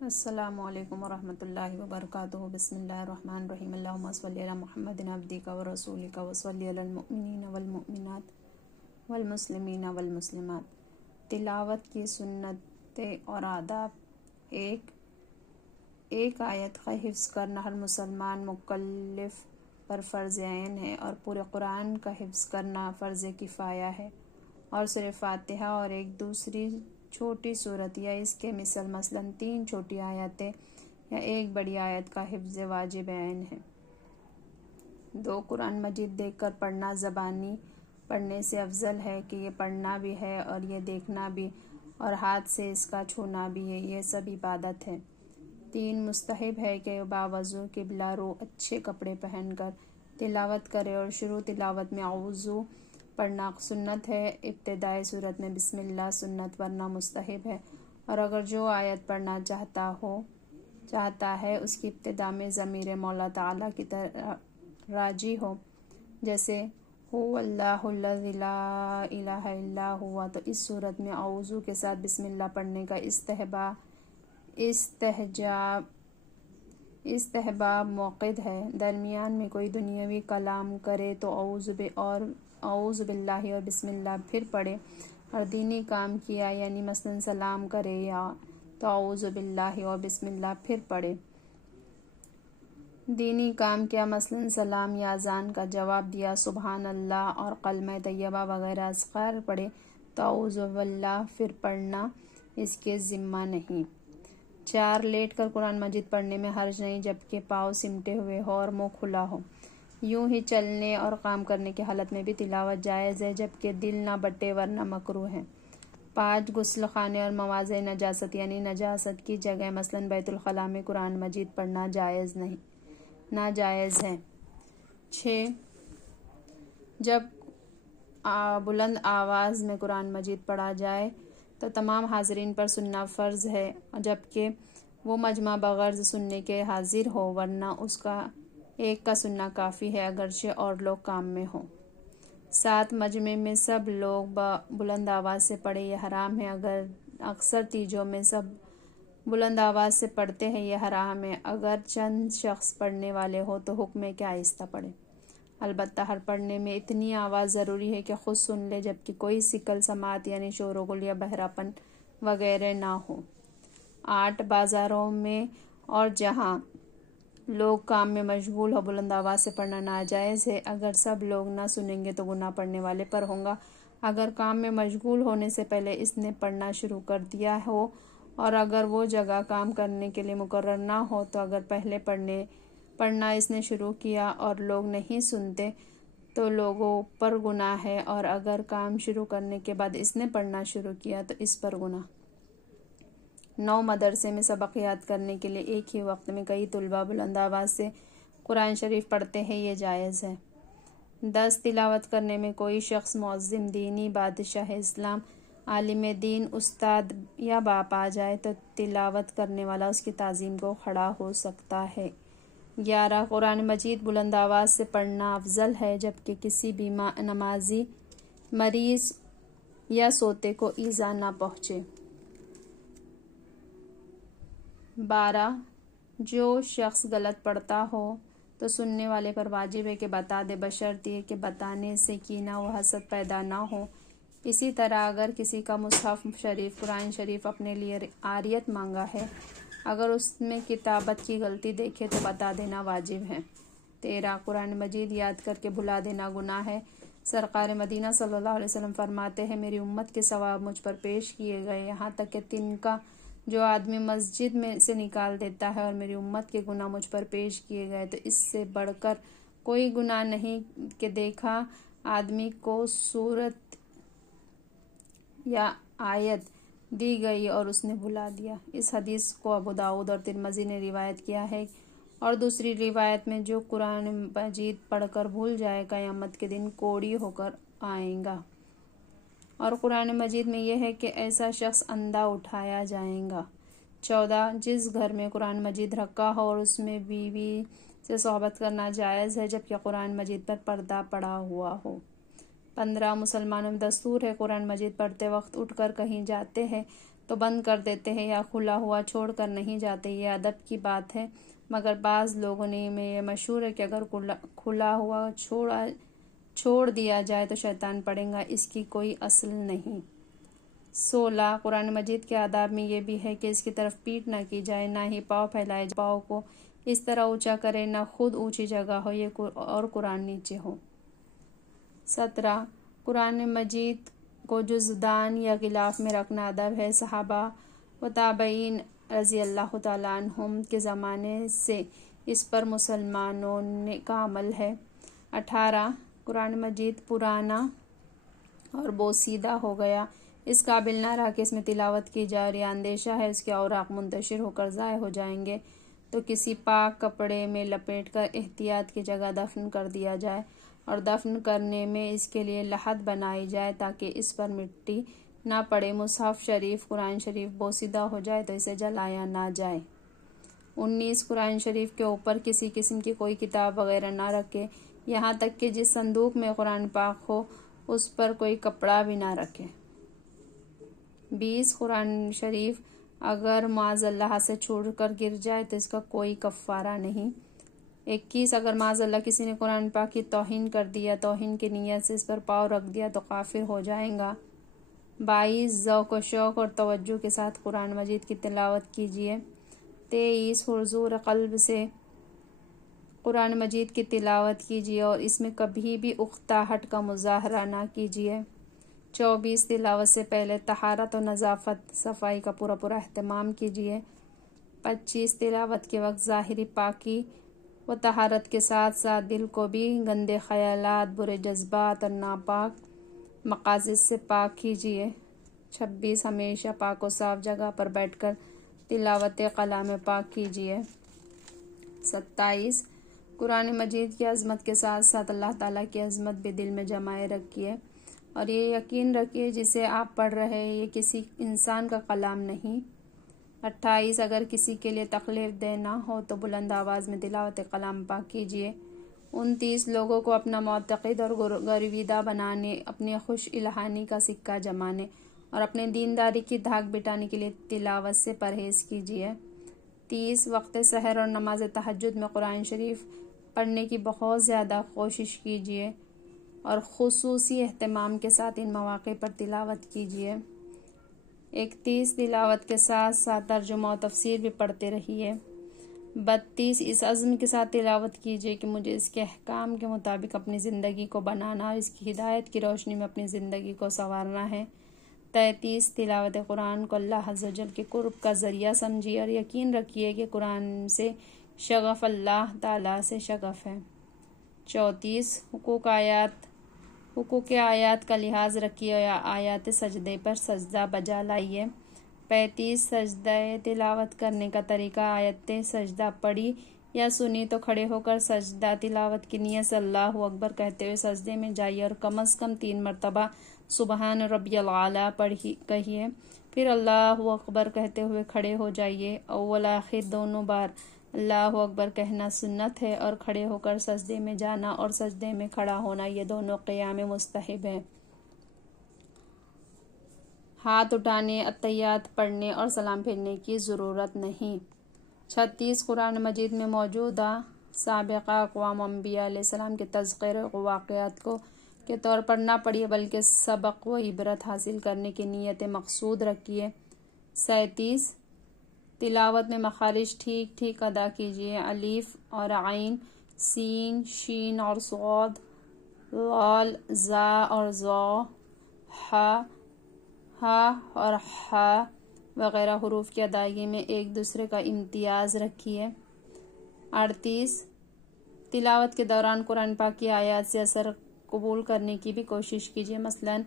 السلام علیکم ورحمۃ اللہ وبرکاتہ۔ بسم اللہ الرحمن الرحیم۔ اللہم صلی علی محمد عبدک ورسولک وصلی علی المؤمنین والمؤمنات والمسلمین والمسلمات۔ تلاوت کی سنتیں اور آداب۔ ایک آیت کا حفظ کرنا ہر مسلمان مکلف پر فرض عین ہے، اور پورے قرآن کا حفظ کرنا فرض کفایہ ہے، اور سورہ فاتحہ اور ایک دوسری چھوٹی صورت یا اس کے مثلاً 3 چھوٹی آیتیں یا ایک بڑی آیت کا حفظ واجب عین ہے۔ 2 قرآن مجید دیکھ کر پڑھنا زبانی پڑھنے سے افضل ہے کہ یہ پڑھنا بھی ہے اور یہ دیکھنا بھی، اور ہاتھ سے اس کا چھونا بھی ہے، یہ سب عبادت ہے۔ 3 مستحب ہے کہ باوضو قبلہ رو اچھے کپڑے پہن کر تلاوت کرے، اور شروع تلاوت میں اعوذ پڑھنا سنت ہے، ابتدائی صورت میں بسم اللہ سنت ورنہ مستحب ہے، اور اگر جو آیت پڑھنا چاہتا ہے اس کی ابتدا میں ضمیر مولا تعالیٰ کی طرح راجی ہو، جیسے هو اللہ الذی لا الہ الا ہوا، تو اس صورت میں اعوذ کے ساتھ بسم اللہ پڑھنے کا استحباب موقد ہے۔ درمیان میں کوئی دنیاوی کلام کرے تو اعوذ باللہ اور بسم اللہ پھر پڑھے، اور دینی کام کیا یعنی مثلاً سلام کرے تو اعوذ باللہ اور بسم اللہ پھر پڑھے۔ دینی کام کیا مثلاً سلام یا اذان کا جواب دیا، سبحان اللہ اور کلمہ طیبہ وغیرہ اذکار پڑھے تو اعوذ باللہ پھر پڑھنا اس کے ذمہ نہیں۔ 4 لیٹ کر قرآن مجید پڑھنے میں حرج نہیں، جبکہ پاؤں سمٹے ہوئے ہو اور منہ کھلا ہو۔ یوں ہی چلنے اور کام کرنے کی حالت میں بھی تلاوت جائز ہے، جبکہ دل نہ بٹے ورنہ مکروہ ہے۔ 5 غسل خانے اور مواضع نجاست یعنی نجاست کی جگہ مثلاً بیت الخلاء میں قرآن مجید پڑھنا ناجائز ہے۔ 6 جب بلند آواز میں قرآن مجید پڑھا جائے تو تمام حاضرین پر سننا فرض ہے، جبکہ وہ مجمع بغرض سننے کے حاضر ہو، ورنہ اس کا ایک کا سننا کافی ہے اگرچہ اور لوگ کام میں ہوں۔ 7 مجمع میں سب لوگ بلند آواز سے پڑھے یہ حرام ہے، اگر اکثر تیجوں میں سب بلند آواز سے پڑھتے ہیں یہ حرام ہے، اگر چند شخص پڑھنے والے ہو تو حکم ہے کہ آہستہ پڑھے۔ البتہ ہر پڑھنے میں اتنی آواز ضروری ہے کہ خود سن لے، جبکہ کوئی ثقل سماعت یعنی شور و غل یا بہرا پن وغیرہ نہ ہو۔ 8 بازاروں میں اور جہاں لوگ کام میں مشغول ہو بلند آواز سے پڑھنا ناجائز ہے، اگر سب لوگ نہ سنیں گے تو گناہ پڑھنے والے پر ہوگا۔ اگر کام میں مشغول ہونے سے پہلے اس نے پڑھنا شروع کر دیا ہو، اور اگر وہ جگہ کام کرنے کے لیے مقرر نہ ہو تو اگر پہلے پڑھنا اس نے شروع کیا اور لوگ نہیں سنتے تو لوگوں پر گناہ ہے، اور اگر کام شروع کرنے کے بعد اس نے پڑھنا شروع کیا تو اس پر گناہ۔ 9 مدرسے میں سبق یاد کرنے کے لیے ایک ہی وقت میں کئی طلباء بلند آواز سے قرآن شریف پڑھتے ہیں یہ جائز ہے۔ 10 تلاوت کرنے میں کوئی شخص معظم، دینی بادشاہ اسلام، عالم دین، استاد یا باپ آ جائے تو تلاوت کرنے والا اس کی تعظیم کو کھڑا ہو سکتا ہے۔ 11 قرآن مجید بلند آواز سے پڑھنا افضل ہے، جبکہ کسی بھی نمازی، مریض یا سوتے کو ایذا نہ پہنچے۔ 12 جو شخص غلط پڑھتا ہو تو سننے والے پر واجب ہے کہ بتا دے، بشرط یہ کہ بتانے سے کینہ و حسد پیدا نہ ہو۔ اسی طرح اگر کسی کا مصحف شریف، قرآن شریف اپنے لیے عاریت مانگا ہے، اگر اس میں کتابت کی غلطی دیکھے تو بتا دینا واجب ہے۔ 13 قرآن مجید یاد کر کے بھلا دینا گناہ ہے۔ سرکار مدینہ صلی اللہ علیہ وسلم فرماتے ہیں، میری امت کے ثواب مجھ پر پیش کیے گئے، یہاں تک کہ تنکا جو آدمی مسجد میں سے نکال دیتا ہے، اور میری امت کے گناہ مجھ پر پیش کیے گئے، تو اس سے بڑھ کر کوئی گناہ نہیں کہ دیکھا آدمی کو سورت یا آیت دی گئی اور اس نے بھلا دیا۔ اس حدیث کو ابو داؤد اور ترمذی نے روایت کیا ہے، اور دوسری روایت میں جو قرآن مجید پڑھ کر بھول جائے قیامت کے دن کوڑی ہو کر آئے گا۔ اور قرآن مجید میں یہ ہے کہ ایسا شخص اندھا اٹھایا جائے گا۔ 14 جس گھر میں قرآن مجید رکھا ہو اور اس میں بیوی سے صحبت کرنا جائز ہے، جبکہ قرآن مجید پر پردہ پڑا ہوا ہو۔ 15 مسلمانوں میں دستور ہے قرآن مجید پڑھتے وقت اٹھ کر کہیں جاتے ہیں تو بند کر دیتے ہیں یا کھلا ہوا چھوڑ کر نہیں جاتے، یہ ادب کی بات ہے، مگر بعض لوگوں میں یہ مشہور ہے کہ اگر کھلا ہوا چھوڑ دیا جائے تو شیطان پڑھے گا، اس کی کوئی اصل نہیں۔ 16 قرآن مجید کے آداب میں یہ بھی ہے کہ اس کی طرف پیٹ نہ کی جائے، نہ ہی پاؤں پھیلائے جائے، پاؤں کو اس طرح اونچا کرے نہ خود اونچی جگہ ہو اور قرآن نیچے ہو۔ 17 قرآن مجید کو جزدان یا غلاف میں رکھنا ادب ہے، صحابہ و تابعین رضی اللہ تعالیٰ عنہم کے زمانے سے اس پر مسلمانوں کا عمل ہے۔ 18 قرآن مجید پرانا اور بوسیدہ ہو گیا، اس قابل نہ رہا کہ اس میں تلاوت کی جائے اور یہ اندیشہ ہے اس کے اوراق منتشر ہو کر ضائع ہو جائیں گے، تو کسی پاک کپڑے میں لپیٹ کر احتیاط کی جگہ دفن کر دیا جائے، اور دفن کرنے میں اس کے لیے لحد بنائی جائے تاکہ اس پر مٹی نہ پڑے۔ مصحف شریف قرآن شریف بوسیدہ ہو جائے تو اسے جلایا نہ جائے۔ 19 قرآن شریف کے اوپر کسی قسم کی کوئی کتاب وغیرہ نہ رکھے، یہاں تک کہ جس صندوق میں قرآن پاک ہو اس پر کوئی کپڑا بھی نہ رکھے۔ 20 قرآن شریف اگر معاذ اللہ سے چھوٹ کر گر جائے تو اس کا کوئی کفارہ نہیں۔ 21 اگر معاذ اللہ کسی نے قرآن پاک کی توہین کر دیا، توہین کی نیت سے اس پر پاؤں رکھ دیا تو کافر ہو جائے گا۔ 22 ذوق و شوق اور توجہ کے ساتھ قرآن مجید کی تلاوت کیجیے۔ 23 حضور قلب سے قرآن مجید کی تلاوت کیجیے اور اس میں کبھی بھی اکتاہٹ کا مظاہرہ نہ کیجیے۔ 24 تلاوت سے پہلے طہارت و نظافت صفائی کا پورا اہتمام کیجیے۔ 25 تلاوت کے وقت ظاہری پاکی و طہارت کے ساتھ ساتھ دل کو بھی گندے خیالات، برے جذبات اور ناپاک مقاصد سے پاک کیجیے۔ 26 ہمیشہ پاک و صاف جگہ پر بیٹھ کر تلاوت کلام پاک کیجیے۔ 27 قرآن مجید کی عظمت کے ساتھ ساتھ اللہ تعالیٰ کی عظمت بھی دل میں جمائے رکھیے اور یہ یقین رکھیے جسے آپ پڑھ رہے ہیں یہ کسی انسان کا کلام نہیں۔ 28 اگر کسی کے لیے تکلیف دہ نہ ہو تو بلند آواز میں تلاوت کلام پاک کیجیے۔ 29 لوگوں کو اپنا معتقد اور گرویدہ بنانے، اپنی خوش الہانی کا سکہ جمانے اور اپنے دینداری کی دھاک بٹھانے کے لیے تلاوت سے پرہیز کیجیے۔ 30 وقت سحر اور نماز تہجد میں قرآن شریف پڑھنے کی بہت زیادہ کوشش کیجیے اور خصوصی اہتمام کے ساتھ ان مواقع پر تلاوت کیجیے۔ 31 تلاوت کے ساتھ ساتھ ترجمہ و تفسیر بھی پڑھتے رہیے۔ 32 اس عزم کے ساتھ تلاوت کیجیے کہ مجھے اس کے احکام کے مطابق اپنی زندگی کو بنانا اور اس کی ہدایت کی روشنی میں اپنی زندگی کو سنوارنا ہے۔ 33 تلاوت قرآن کو اللہ عز و جل کے قرب کا ذریعہ سمجھیے اور یقین رکھیے کہ قرآن سے شغف اللہ تعالیٰ سے شغف ہے۔ 34 حقوق آیات کا لحاظ رکھیے اور آیات سجدے پر سجدہ بجا لائیے۔ 35 سجدہ تلاوت کرنے کا طریقہ، آیت سجدہ پڑھی یا سنی تو کھڑے ہو کر سجدہ تلاوت کی نیت سے اللہ اکبر کہتے ہوئے سجدے میں جائیے اور کم از کم 3 مرتبہ سبحان ربی الاعلیٰ کہیے، پھر اللہ اکبر کہتے ہوئے کھڑے ہو جائیے۔ اول آخر دونوں بار اللہ اکبر کہنا سنت ہے اور کھڑے ہو کر سجدے میں جانا اور سجدے میں کھڑا ہونا یہ دونوں قیام مستحب ہیں۔ ہاتھ اٹھانے، اتحیات پڑھنے اور سلام پھیرنے کی ضرورت نہیں۔ 36 قرآن مجید میں موجودہ سابقہ اقوام انبیاء علیہ السلام کے تذکرے و واقعات کو کے طور پر نہ پڑھیے بلکہ سبق و عبرت حاصل کرنے کی نیت مقصود رکھیے۔ 37 تلاوت میں مخارج ٹھیک ادا کیجیے، الف اور عین، سین، شین اور صاد، لال، زا اور ذا، ہا اور ہا وغیرہ حروف کی ادائیگی میں ایک دوسرے کا امتیاز رکھیے۔ 38 تلاوت کے دوران قرآن پاک کی آیات سے اثر قبول کرنے کی بھی کوشش کیجیے، مثلاً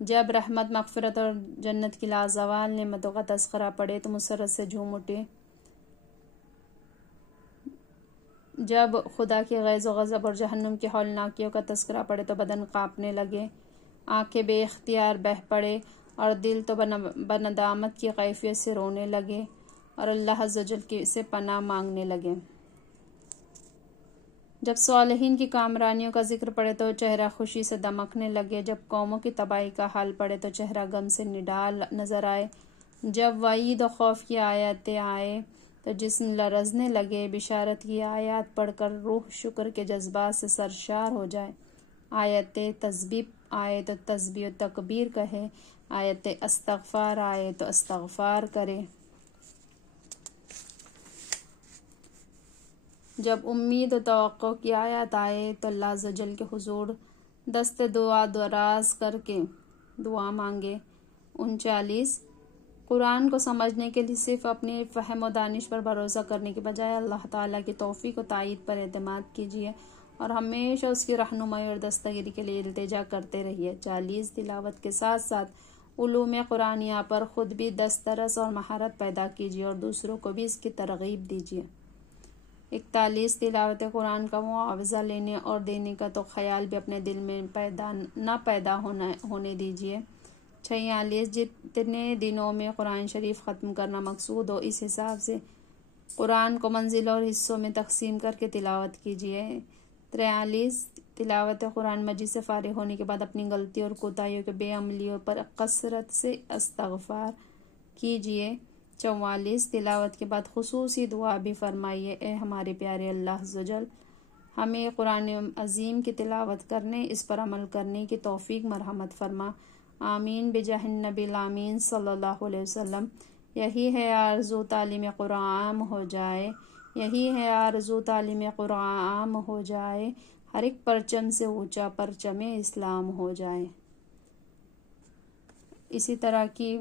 جب رحمت، مغفرت اور جنت کی لازوال نعمتوں کا تذکرہ پڑے تو مسرت سے جھوم اٹھے، جب خدا کی غیظ و غضب اور جہنم کی ہولناکیوں کا تذکرہ پڑے تو بدن کانپنے لگے، آنکھیں بے اختیار بہہ پڑے اور دل تو بندامت کی کیفیت سے رونے لگے اور اللہ عز و جل سے پناہ مانگنے لگے۔ جب صالحین کی کامرانیوں کا ذکر پڑے تو چہرہ خوشی سے دمکنے لگے، جب قوموں کی تباہی کا حال پڑے تو چہرہ غم سے نڈال نظر آئے، جب وعید و خوف کی آیتیں آئے تو جسم لرزنے لگے، بشارت کی آیات پڑھ کر روح شکر کے جذبات سے سرشار ہو جائے۔ آیت تسبیح آئے تو تسبیح و تکبیر کہے، آیت استغفار آئے تو استغفار کرے۔ جب امید و توقع کی آیات آئے تو اللہ عز و جل کے حضور دست دعا دراز کر کے دعا مانگے۔ 39 قرآن کو سمجھنے کے لیے صرف اپنے فہم و دانش پر بھروسہ کرنے کے بجائے اللہ تعالیٰ کی توفیق و تائید پر اعتماد کیجیے اور ہمیشہ اس کی رہنمائی اور دستگیری کے لیے التجا کرتے رہیے۔ 40 تلاوت کے ساتھ ساتھ علوم قرآنیہ پر خود بھی دسترس اور مہارت پیدا کیجیے اور دوسروں کو بھی اس کی ترغیب دیجیے۔ 41 تلاوت قرآن کا معاوضہ لینے اور دینے کا تو خیال بھی اپنے دل میں پیدا ہونے دیجیے۔ 46 جتنے دنوں میں قرآن شریف ختم کرنا مقصود ہو اس حساب سے قرآن کو منزل اور حصوں میں تقسیم کر کے تلاوت کیجیے۔ 43 تلاوت قرآن مجید سے فارغ ہونے کے بعد اپنی غلطی اور کوتاہیوں کے بے عملیوں پر کثرت سے استغفار کیجیے۔ 44 تلاوت کے بعد خصوصی دعا بھی فرمائیے، اے ہمارے پیارے اللہ عز و جل، ہمیں قرآن عظیم کی تلاوت کرنے، اس پر عمل کرنے کی توفیق مرحمت فرما۔ آمین بجاہ النبی الامین صلی اللہ علیہ وسلم۔ یہی ہے آرزو تعلیم قرآن عام ہو جائے، یہی ہے آرزو تعلیم قرآن عام ہو جائے، ہر ایک پرچم سے اونچا پرچم اسلام ہو جائے۔ اسی طرح کی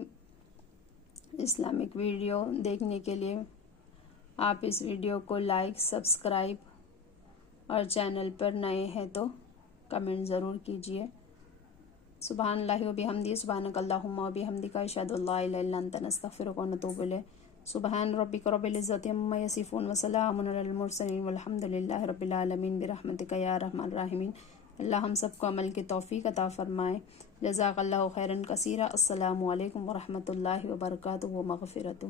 اسلامک ویڈیو دیکھنے کے لیے آپ اس ویڈیو کو لائک، سبسکرائب اور چینل پر نئے ہیں تو کمنٹ ضرور کیجیے۔ سبحان اللہ و بحمدہ، سبحانک اللہم و بحمدک، اشہد ان لا الہ الا انت، نستغفرک و نتوب الیک۔ سبحان ربک رب العزۃ عما یصفون وسلام علی المرسلین والحمد للہ رب العالمین برحمتک یا ارحم الراحمین۔ اللہ ہم سب کو عمل کی توفیق عطا فرمائے۔ جزاک اللہ خیرا کثیرا۔ السلام علیکم ورحمۃ اللہ وبرکاتہ و مغفرتہ۔